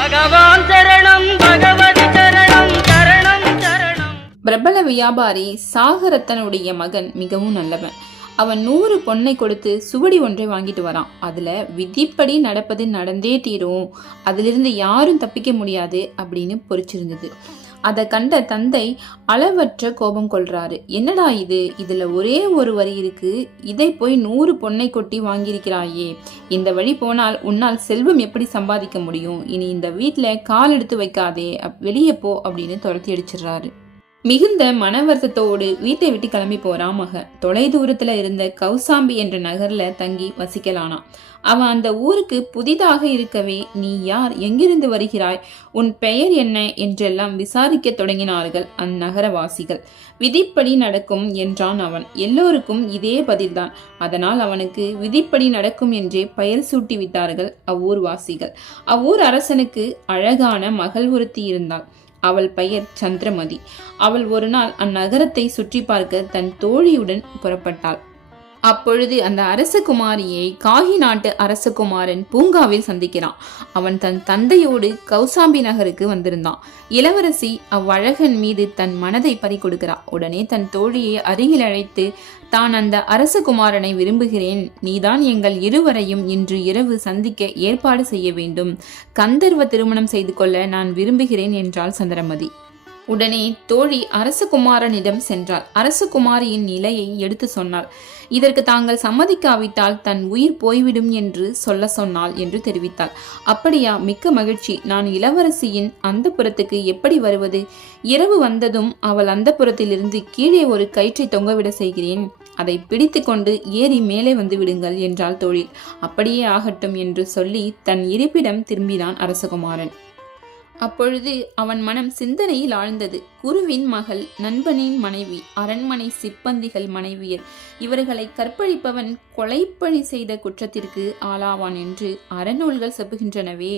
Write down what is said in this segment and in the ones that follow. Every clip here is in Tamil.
பகவான் சரணம், பகவதி சரணம், சரணம் சரணம். பிரபல வியாபாரி சாகரத்தனுடைய மகன் மிகவும் நல்லவன். அவன் 100 பொன்னை கொடுத்து சுவடி ஒன்றை வாங்கிட்டு வரான். அதுல விதிப்படி நடப்பது நடந்தே தீரும், அதிலிருந்து யாரும் தப்பிக்க முடியாது அப்படின்னு பொறிச்சிருந்தது. அதை கண்ட தந்தை அளவற்ற கோபம் கொள்றாரு. என்னடா இது, இதுல ஒரே ஒரு வரி இருக்கு, இதை போய் 100 பொன்னை கொட்டி வாங்கியிருக்கிறாயே, இந்த வழி போனால் உன்னால் செல்வம் எப்படி சம்பாதிக்க முடியும், இனி இந்த வீட்டுல கால் எடுத்து வைக்காதே, வெளியே போ அப்படின்னு துரத்தி அடிச்சிடுறாரு. மிகுந்த மனவருத்தத்தோடு வீட்டை விட்டு கிளம்பி போறான் மகன். தொலை தூரத்துல இருந்த கௌசாம்பி என்ற நகர்ல தங்கி வசிக்கலானான். அவன் அந்த ஊருக்கு புதிதாக இருக்கவே, நீ யார், எங்கிருந்து வருகிறாய், உன் பெயர் என்ன என்றெல்லாம் விசாரிக்க தொடங்கினார்கள் அந்நகரவாசிகள். விதிப்படி நடக்கும் என்றான் அவன். எல்லோருக்கும் இதே பதில்தான். அதனால் அவனுக்கு விதிப்படி நடக்கும் என்றே பெயர் சூட்டி விட்டார்கள் அவ்வூர் வாசிகள். அவ்வூர் அரசனுக்கு அழகான மகள் ஒருத்தி இருந்தாள். அவள் பெயர் சந்திரமதி. அவள் ஒரு நாள் அந்நகரத்தை சுற்றி பார்க்க தன் தோழியுடன் புறப்பட்டாள். அப்பொழுது அந்த அரசகுமாரியை காகி நாட்டு அரசகுமாரன் பூங்காவில் சந்திக்கிறான். அவன் தன் தந்தையோடு கௌசாம்பி நகருக்கு வந்திருந்தான். இளவரசி அவ்வழகன் மீது தன் மனதை பறிகொடுக்கிறாள். உடனே தன் தோழியை அருகில் அழைத்து, தான் அந்த அரசகுமாரனை விரும்புகிறேன், நீதான் எங்கள் இருவரையும் இன்று இரவு சந்திக்க ஏற்பாடு செய்ய வேண்டும், கந்தர்வ திருமணம் செய்து கொள்ள நான் விரும்புகிறேன் என்றாள் சந்திரமதி. உடனே தோழி அரசகுமாரனிடம் சென்றாள். அரசகுமாரியின் நிலையை எடுத்து சொன்னாள். இதற்கு தாங்கள் சம்மதிக்காவிட்டால் தன் உயிர் போய்விடும் என்று சொல்ல சொன்னாள் என்று தெரிவித்தாள். அப்படியா, மிக்க மகிழ்ச்சி. நான் இளவரசியின் அந்தப்புறத்துக்கு எப்படி வருவது? இரவு வந்ததும் அவள் அந்தப்புறத்திலிருந்து கீழே ஒரு கயிற்றை தொங்கவிட செய்கிறேன், அதை பிடித்து கொண்டு ஏறி மேலே வந்து விடுங்கள் என்றாள் தோழி. அப்படியே ஆகட்டும் என்று சொல்லி தன் இருப்பிடம் திரும்பினான் அரசகுமாரன். அப்பொழுது அவன் மனம் சிந்தனையில் ஆழ்ந்தது. குருவின் மகள், நண்பனின் மனைவி, அரண்மனை சிப்பந்திகள் மனைவியர், இவர்களை கற்பழிப்பவன் கொலைப்பழி செய்த குற்றத்திற்கு ஆளாவான் என்று அறநூல்கள் செப்புகின்றனவே.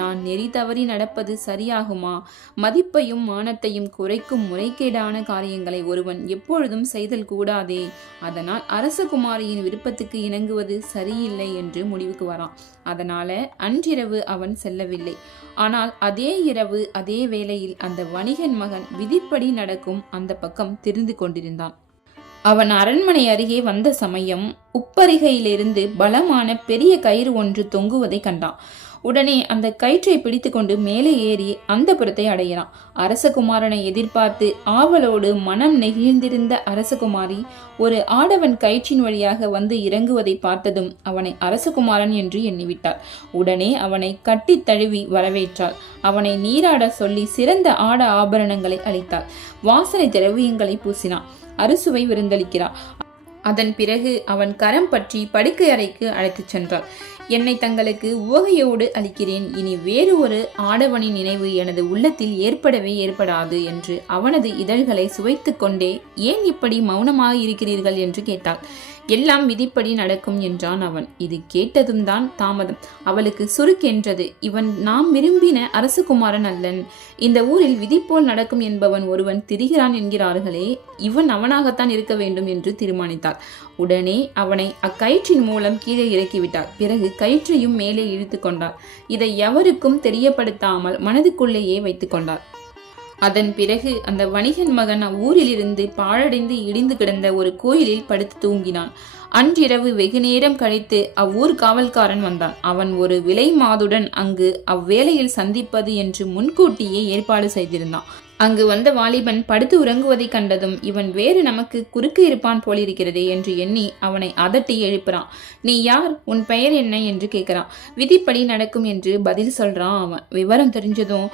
நான் நெறி தவறி நடப்பது சரியாகுமா? மதிப்பையும் மானத்தையும் குறைக்கும் முறைகேடான காரியங்களை ஒருவன் எப்பொழுதும் செய்தல் கூடாதே. அதனால் அரசகுமாரியின் விருப்பத்துக்கு இணங்குவது சரியில்லை என்று முடிவுக்கு வரான். அதனால அன்றிரவு அவன் செல்லவில்லை. ஆனால் அதே இரவு அதே வேளையில் அந்த வணிகன் மகன் விதிப்படி நடக்கும் அந்த பக்கம் திரிந்து கொண்டிருந்தான். அவன் அரண்மனை அருகே வந்த சமயம் உப்பரிகையிலிருந்து பலமான பெரிய கயிறு ஒன்று தொங்குவதை கண்டான். உடனே அந்த கயிற்றை பிடித்து கொண்டு மேலே ஏறி அந்த புறத்தை அடையிறான். அரசகுமாரனை எதிர்பார்த்து ஆவலோடு மனம் நெகிழ்ந்திருந்த அரசகுமாரி ஒரு ஆடவன் கயிற்றின் வழியாக வந்து இறங்குவதை பார்த்ததும் அவனை அரசகுமாரன் என்று எண்ணிவிட்டாள். உடனே அவனை கட்டி தழுவி வரவேற்றாள். அவனை நீராட சொல்லி சிறந்த ஆட ஆபரணங்களை அளித்தாள். வாசனை திரவியங்களை பூசினான். அறுசுவை விருந்தளிக்கிறார். அதன் பிறகு அவன் கரம் பற்றி படுக்கை அறைக்கு அழைத்துச் சென்றாள். என்னை தங்களுக்கு உவகையோடு அளிக்கிறேன், இனி வேறு ஒரு ஆடவனின் நினைவு எனது உள்ளத்தில் ஏற்படவே ஏற்படாது என்று அவனது இதழ்களை சுவைத்து கொண்டே, ஏன் இப்படி மௌனமாக இருக்கிறீர்கள் என்று கேட்டாள். எல்லாம் விதிப்படி நடக்கும் என்றான் அவன். இது கேட்டதும் தான் தாமதம். அவளுக்கு சுருக்கென்றது. இவன் நாம் விரும்பின அரசகுமாரன் அல்லன். இந்த ஊரில் விதி போல் நடக்கும் என்பவன் ஒருவன் திரிகிறான் என்கிறார்களே, இவன் அவனாகத்தான் இருக்க வேண்டும் என்று தீர்மானித்தாள். உடனே அவனை அக்கயிற்றின் மூலம் கீழே இறக்கிவிட்டாள். பிறகு கயிற்றையும் மேலே இழுத்து கொண்டாள். இதை எவருக்கும் தெரியப்படுத்தாமல் மனதுக்குள்ளேயே வைத்து கொண்டாள். அதன் பிறகு அந்த வணிகன் மகன் அவ்வூரிலிருந்து பாழடைந்து இடிந்து கிடந்த ஒரு கோயிலில் படுத்து தூங்கினான். அன்றிரவு வெகு நேரம் கழித்து அவ்வூர் காவல்காரன் வந்தான். அவன் ஒரு விலை மாதுடன் அங்கு அவ்வேளையில் சந்திப்பது என்று முன்கூட்டியே ஏற்பாடு செய்திருந்தான். அங்கு வந்த வாலிபன் படுத்து உறங்குவதை கண்டதும், இவன் வேறு நமக்கு குறுக்கு இருப்பான் போலிருக்கிறதே என்று எண்ணி அவனை அதட்டி எழுப்புறான். நீ யார், உன் பெயர் என்ன என்று கேட்கிறான். விதிப்படி நடக்கும் என்று பதில் சொல்றான் அவன். விவரம் தெரிஞ்சதும்,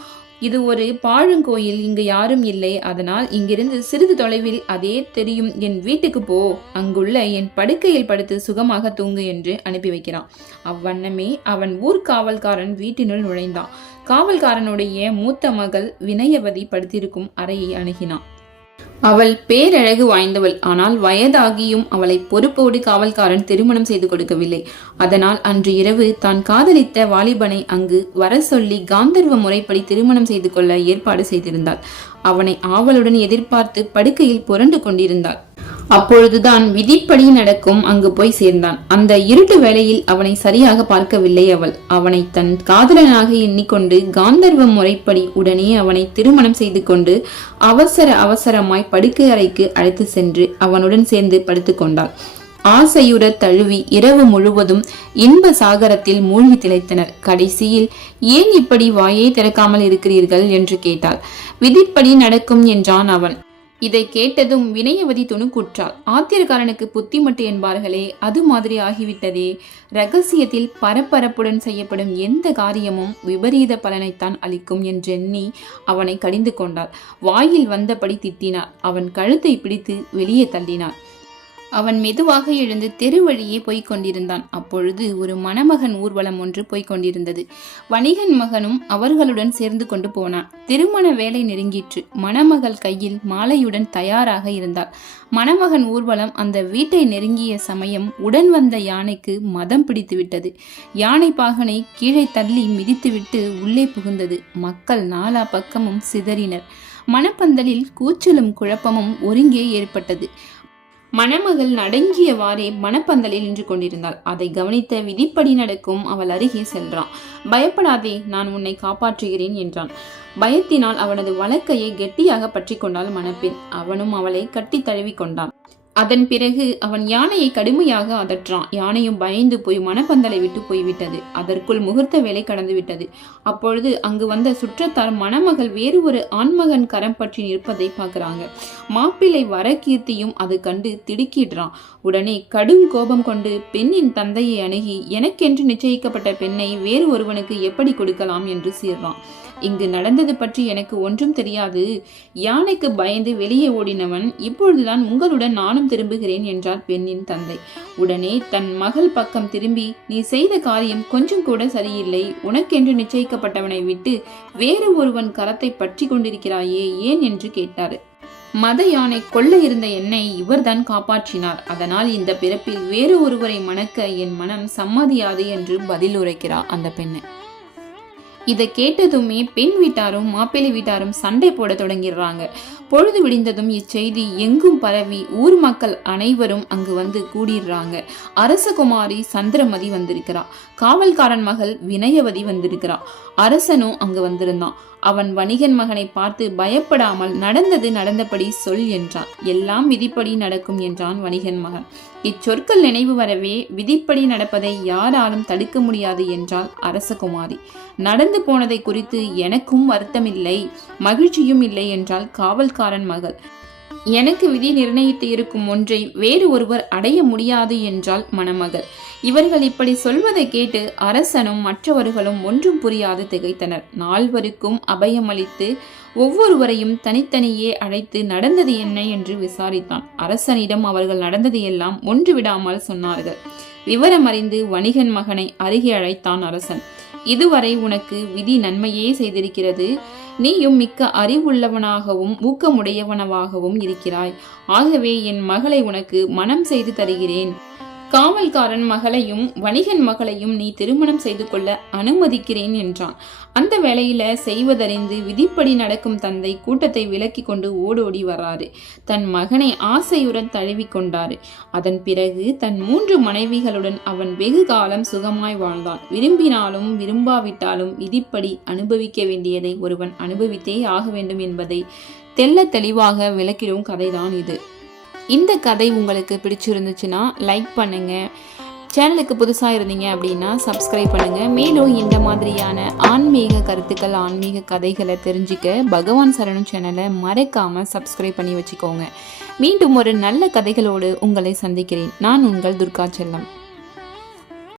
இது ஒரு பாழுங்கோயில், இங்கு யாரும் இல்லை, அதனால் இங்கிருந்து சிறிது தொலைவில் அதே தெரியும் என் வீட்டுக்கு போ, அங்குள்ள என் படுக்கையில் படுத்து சுகமாக தூங்கு என்று அனுப்பி வைக்கிறான். அவ்வண்ணமே அவன் ஊர்காவல்காரன் வீட்டினுள் நுழைந்தான். காவல்காரனுடைய மூத்த மகள் வினயவதி படுத்திருக்கும் அறையை அணுகினான். அவள் பேரழகு வாய்ந்தவள். ஆனால் வயதாகியும் அவளை பொறுப்போடு காவல்காரன் திருமணம் செய்து கொடுக்கவில்லை. அதனால் அன்று இரவு தான் காதலித்த வாலிபனை அங்கு வர சொல்லி காந்தர்வ முறைப்படி திருமணம் செய்து கொள்ள ஏற்பாடு செய்திருந்தாள். அவனை ஆவலுடன் எதிர்பார்த்து படுக்கையில் புரண்டு கொண்டிருந்தாள். அப்பொழுதுதான் விதிப்படி நடக்கும் அங்கு போய் சேர்ந்தான். அந்த இருட்டு வேளையில் அவனை சரியாக பார்க்கவில்லை அவள். அவனை தன் காதலனாக எண்ணிக்கொண்டு காந்தர்வ முறைப்படி உடனே அவனை திருமணம் செய்து கொண்டு அவசரமாய் படுக்கை அறைக்கு அழைத்து சென்று அவனுடன் சேர்ந்து படுத்து கொண்டாள். ஆசையுற தழுவி இரவு முழுவதும் இன்ப சாகரத்தில் மூழ்கி திளைத்தனர். கடைசியில் ஏன் இப்படி வாயை திறக்காமல் இருக்கிறீர்கள் என்று கேட்டாள். விதிப்படி நடக்கும் என்றான் அவன். இதை கேட்டதும் வினயவதி துணுக்குற்றாள். ஆத்திரக்காரனுக்கு புத்திமட்டு என்பார்களே, அது மாதிரி ஆகிவிட்டதே. ரகசியத்தில் பரபரப்புடன் செய்யப்படும் எந்த காரியமும் விபரீத பலனைத்தான் அளிக்கும் என்றெண்ணி அவனை கடிந்து கொண்டாள். வாயில் வந்தபடி திட்டினார். அவன் கழுத்தை பிடித்து வெளியே தள்ளினார். அவன் மெதுவாக எழுந்து தெரு வழியே போய்க் கொண்டிருந்தான். அப்பொழுது ஒரு மணமகன் ஊர்வலம் ஒன்று போய்க் கொண்டிருந்தது. வணிகன் மகனும் அவர்களுடன் சேர்ந்து கொண்டு போனான். திருமண வேலை நெருங்கிற்று. மணமகள் கையில் மாலையுடன் தயாராக இருந்தாள். மணமகன் ஊர்வலம் அந்த வீட்டை நெருங்கிய சமயம் உடன் வந்த யானைக்கு மதம் பிடித்துவிட்டது. யானை பாகனை கீழே தள்ளி மிதித்துவிட்டு உள்ளே புகுந்தது. மக்கள் நாலா பக்கமும் சிதறினர். மணப்பந்தலில் கூச்சலும் குழப்பமும் ஒருங்கே ஏற்பட்டது. மணமகள் நடுங்கியவாறே மணப்பந்தலில் நின்று கொண்டிருந்தாள். அதை கவனித்த விதிப்படி நடக்கும் அவள் அருகே சென்றான். பயப்படாதே, நான் உன்னை காப்பாற்றுகிறேன் என்றான். பயத்தினால் அவனது வலக்கையை கெட்டியாக பற்றி கொண்டாள் மணப்பெண். அவனும் அவளை கட்டி தழுவி கொண்டான். அதன் பிறகு அவன் யானையை கடுமையாக அதற்றான். யானையும் பயந்து போய் மணப்பந்தலை விட்டு போய்விட்டது. அதற்குள் முகூர்த்த வேலை கடந்து விட்டது. அப்பொழுது அங்கு வந்த சுற்றத்தார் மணமகள் வேறு ஒரு ஆண்மகன் கரம் பற்றி நிற்பதை பார்க்கிறாங்க. மாப்பிள்ளை வரகீர்த்தியும் அது கண்டு திடுக்கிடுறான். உடனே கடும் கோபம் கொண்டு பெண்ணின் தந்தையை அணுகி எனக்கென்று நிச்சயிக்கப்பட்ட பெண்ணை வேறு ஒருவனுக்கு எப்படி கொடுக்கலாம் என்று சீர்றான். இங்கு நடந்தது பற்றி எனக்கு ஒன்றும் தெரியாது. யானைக்கு பயந்து வெளியே ஓடினவன் இப்பொழுதுதான் உங்களுடன் நானும் திரும்புகிறேன் என்றார் பெண்ணின் தந்தை. உடனே தன் மகள் பக்கம் திரும்பி, நீ செய்த காரியம் கொஞ்சம் கூட சரியில்லை. உனக்கென்று நிச்சயிக்கப்பட்டவனை விட்டு வேறு ஒருவன் கரத்தை பற்றி கொண்டிருக்கிறாயே, ஏன் என்று கேட்டார். மத யானை கொல்ல இருந்த என்னை இவர்தான் காப்பாற்றினார். அதனால் இந்த பிறப்பில் வேறு ஒருவரை மணக்க என் மனம் சம்மதியாது என்று பதில் உரைக்கிறார் அந்த பெண்ணை. இதை கேட்டதுமே பெண் வீட்டாரும் மாப்பிள்ளை வீட்டாரும் சண்டை போட தொடங்கிடுறாங்க. பொழுது விடிந்ததும் இச்செய்தி எங்கும் பரவி ஊர் மக்கள் அனைவரும் அங்கு வந்து கூடிடுறாங்க. அரசகுமாரி சந்திரமதி வந்திருக்கிறா. காவல்காரன் மகள் வினயவதி வந்திருக்கிறா. அரசனும் அங்கு வந்திருந்தான். அவன் வணிகன் மகனை பார்த்து பயப்படாமல் நடந்தது நடந்தபடி சொல் என்றான். எல்லாம் விதிப்படி நடக்கும் என்றான் வணிகன் மகன். இச்சொற்கள் நினைவு வரவே விதிப்படி நடப்பதை யாராலும் தடுக்க முடியாது என்றாள் அரசகுமாரி. நடந்து போனதை குறித்து எனக்கும் வருத்தமில்லை, மகிழ்ச்சியும் இல்லை என்றால் காவல்காரன் மகள். எனக்கு விதி நிர்ணயித்து இருக்கும் ஒன்றை வேறு ஒருவர் அடைய முடியாது என்றால் மணமகள். இவர்கள் இப்படி சொல்வதை கேட்டு அரசனும் மற்றவர்களும் ஒன்றும் புரியாது திகைத்தனர். நால்வருக்கும் அபயமளித்து ஒவ்வொருவரையும் தனித்தனியே அழைத்து நடந்தது என்ன என்று விசாரித்தான். அரசனிடம் அவர்கள் நடந்ததையெல்லாம் ஒன்று விடாமல் சொன்னார்கள். விவரம் அறிந்து வணிகன் மகனை அருகே அழைத்தான் அரசன். இதுவரை உனக்கு விதி நன்மையே செய்திருக்கிறது. நீயும் மிக்க அறிவுள்ளவனாகவும் ஊக்கமுடையவனவாகவும் இருக்கிறாய். ஆகவே என் மகளை உனக்கு மனம் செய்து தருகிறேன். காவல்காரன் மகளையும் வணிகன் மகளையும் நீ திருமணம் செய்து கொள்ள அனுமதிக்கிறேன் என்றான். அந்த வேளையில செய்வதறிந்து விதிப்படி நடக்கும் தந்தை கூட்டத்தை விலக்கி கொண்டு ஓடோடி வராரு. தன் மகனை ஆசையுடன் தழுவி கொண்டாரு. அதன் பிறகு தன் 3 மனைவிகளுடன் அவன் வெகு காலம் சுகமாய் வாழ்ந்தான். விரும்பினாலும் விரும்பாவிட்டாலும் விதிப்படி அனுபவிக்க வேண்டியதை ஒருவன் அனுபவித்தே ஆக வேண்டும் என்பதை தெள்ள தெளிவாக விளக்கிடும் கதைதான் இது. இந்த கதை உங்களுக்கு பிடிச்சிருந்துச்சுன்னா லைக் பண்ணுங்க. சேனலுக்கு புதுசாக இருந்தீங்க அப்படின்னா சப்ஸ்கிரைப் பண்ணுங்க. மேலும் இந்த மாதிரியான ஆன்மீக கருத்துக்கள், ஆன்மீக கதைகளை தெரிஞ்சுக்க பகவான் சரணம் சேனலை மறக்காம சப்ஸ்கிரைப் பண்ணி வச்சுக்கோங்க. மீண்டும் ஒரு நல்ல கதைகளோடு உங்களை சந்திக்கிறேன். நான் உங்கள் துர்கா செல்லம்.